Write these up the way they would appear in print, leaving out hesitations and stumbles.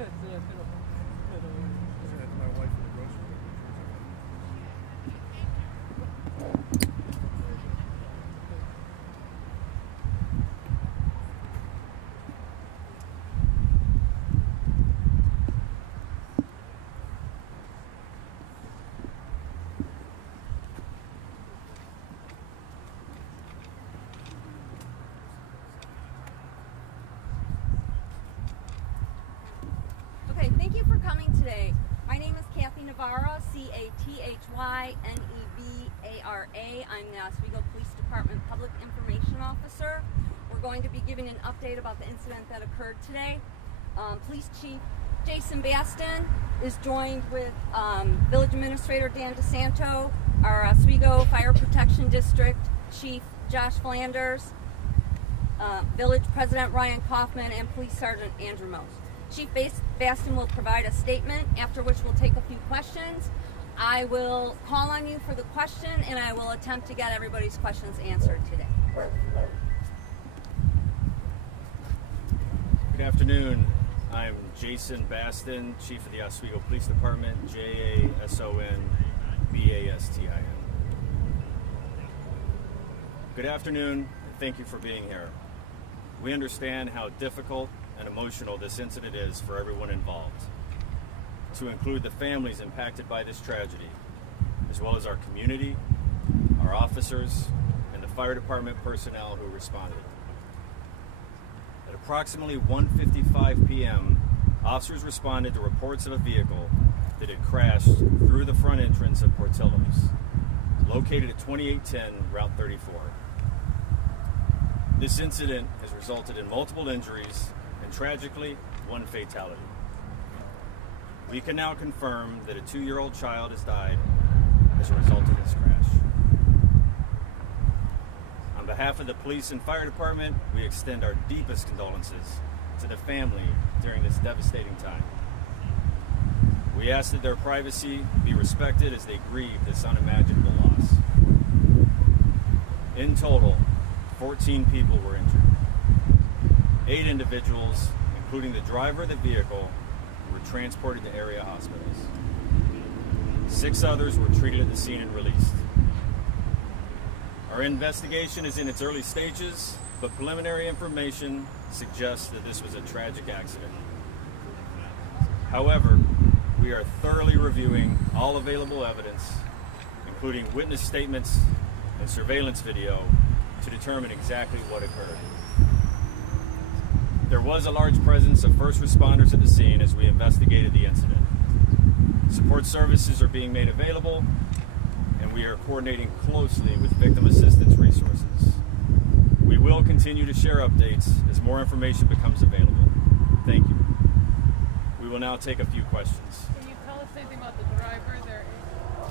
my wife in the grocery store. Okay, thank you for coming today. My name is Kathy Navarra, C-A-T-H-Y-N-E-V-A-R-A. I'm the Oswego Police Department Public Information Officer. We're going to be giving an update about the incident that occurred today. Police Chief Jason Baston is joined with Village Administrator Dan DeSanto, our Oswego Fire Protection District Chief Josh Flanders, Village President Ryan Kaufman, and Police Sergeant Andrew Mose. Chief Baston will provide a statement, after which we'll take a few questions. I will call on you for the question, and I will attempt to get everybody's questions answered today. Good afternoon. I'm Jason Baston, Chief of the Oswego Police Department, J-A-S-O-N-B-A-S-T-I-N. Good afternoon, and thank you for being here. We understand how difficult and emotional this incident is for everyone involved, to include the families impacted by this tragedy, as well as our community, our officers, and the fire department personnel who responded. At approximately 1:55 p.m., officers responded to reports of a vehicle that had crashed through the front entrance of Portillo's, located at 2810 Route 34. This incident has resulted in multiple injuries and, tragically, one fatality. We can now confirm that a 2-year-old child has died as a result of this crash. On behalf of the police and fire department, we extend our deepest condolences to the family during this devastating time. We ask that their privacy be respected as they grieve this unimaginable loss. In total, 14 people were injured. 8 individuals, including the driver of the vehicle, were transported to area hospitals. 6 others were treated at the scene and released. Our investigation is in its early stages, but preliminary information suggests that this was a tragic accident. However, we are thoroughly reviewing all available evidence, including witness statements and surveillance video, to determine exactly what occurred. There was a large presence of first responders at the scene as we investigated the incident. Support services are being made available, and we are coordinating closely with victim assistance resources. We will continue to share updates as more information becomes available. Thank you. We will now take a few questions. Can you tell us anything about the driver there?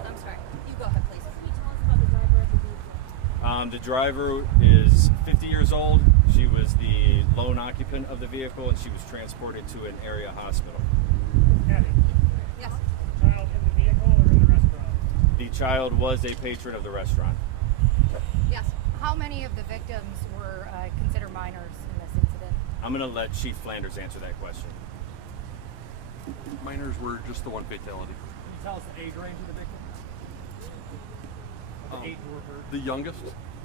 I'm sorry. You go ahead, please. Can you tell us about the driver of the vehicle? The driver is 50 years old. She was the lone occupant of the vehicle, and she was transported to an area hospital. Kathy, Yes. child in the vehicle or in the restaurant? The child was a patron of the restaurant. Yes. How many of the victims were considered minors in this incident? I'm going to let Chief Flanders answer that question. Minors were just the one fatality. Can you tell us the age range of the victim? What the age were her? The youngest,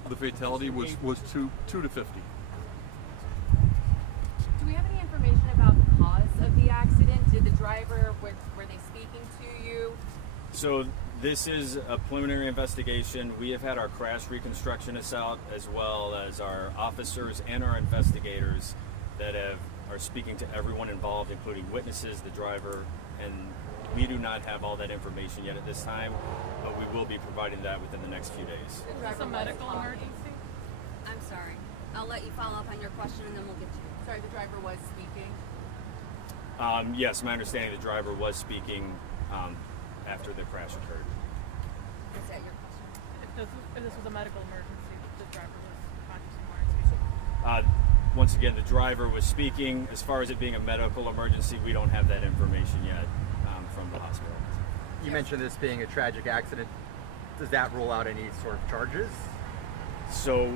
the fatality was 2 to 50. Do we have any information about the cause of the accident? Did the driver, were they speaking to you? So this is a preliminary investigation. We have had our crash reconstructionists out, as well as our officers and our investigators that are speaking to everyone involved, including witnesses, the driver, and we do not have all that information yet at this time, but we will be providing that within the next few days. Is this a medical emergency? I'm sorry. I'll let you follow up on your question, and then we'll get to you. Sorry, the driver was speaking. Yes, my understanding the driver was speaking after the crash occurred. Is that your question? If this was a medical emergency, the driver was conscious and weren't speaking. Once again, the driver was speaking. As far as it being a medical emergency, we don't have that information yet from the hospital. You mentioned this being a tragic accident. Does that rule out any sort of charges? So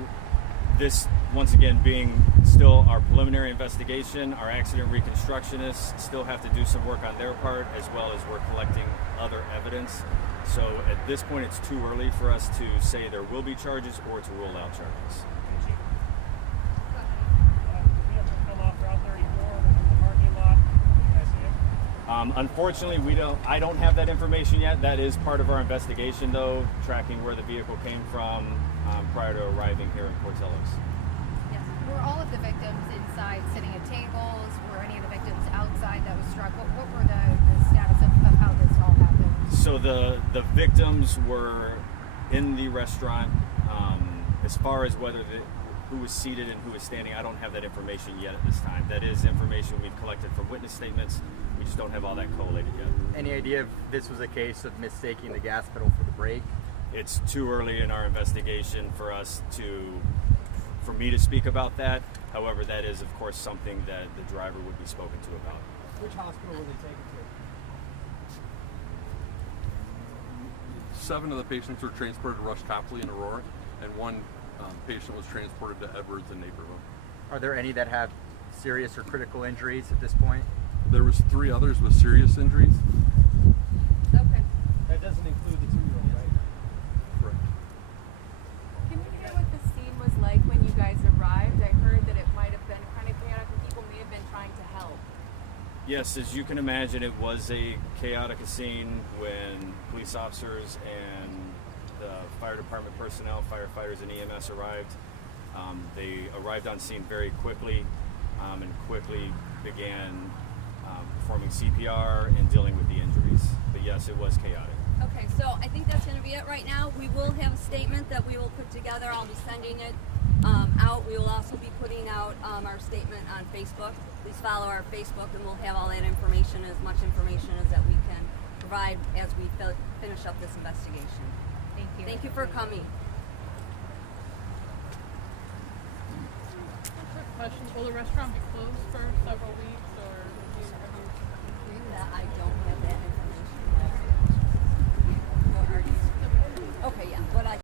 this once again, being still our preliminary investigation, our accident reconstructionists still have to do some work on their part, as well as we're collecting other evidence. So at this point, it's too early for us to say there will be charges or to rule out charges. The vehicle come off Route 34 in the parking lot. Did I see it? Unfortunately, I don't have that information yet. That is part of our investigation, though, tracking where the vehicle came from prior to arriving here in Portillo's. Yes. Were all of the victims inside sitting at tables? Were any of the victims outside that was struck? What were the status of how this all happened? So the victims were in the restaurant. As far as who was seated and who was standing, I don't have that information yet at this time. That is information we've collected from witness statements. We just don't have all that collated yet. Any idea if this was a case of mistaking the gas pedal for the brake? It's too early in our investigation for me to speak about that. However, that is, of course, something that the driver would be spoken to about. Which hospital were they taken to? 7 of the patients were transported to Rush Copley in Aurora, and 1 patient was transported to Edwards in Naperville. Are there any that have serious or critical injuries at this point? There was 3 others with serious injuries. Okay. That doesn't include the 2-year-old, right? Correct. Can you hear what the scene was like when you guys arrived? I heard that it might have been kind of chaotic and people may have been trying to help. Yes, as you can imagine, it was a chaotic scene when police officers and the fire department personnel, firefighters and EMS arrived. They arrived on scene very quickly and quickly began performing CPR and dealing with the injuries. But yes, it was chaotic. Okay, so I think that's going to be it right now. We will have a statement that we will put together. I'll be sending it out. We will also be putting out our statement on Facebook. Please follow our Facebook, and we'll have all that information, as much information as that we can provide as we finish up this investigation. Thank you. Thank you for coming. Quick question, will the restaurant be closed for several weeks?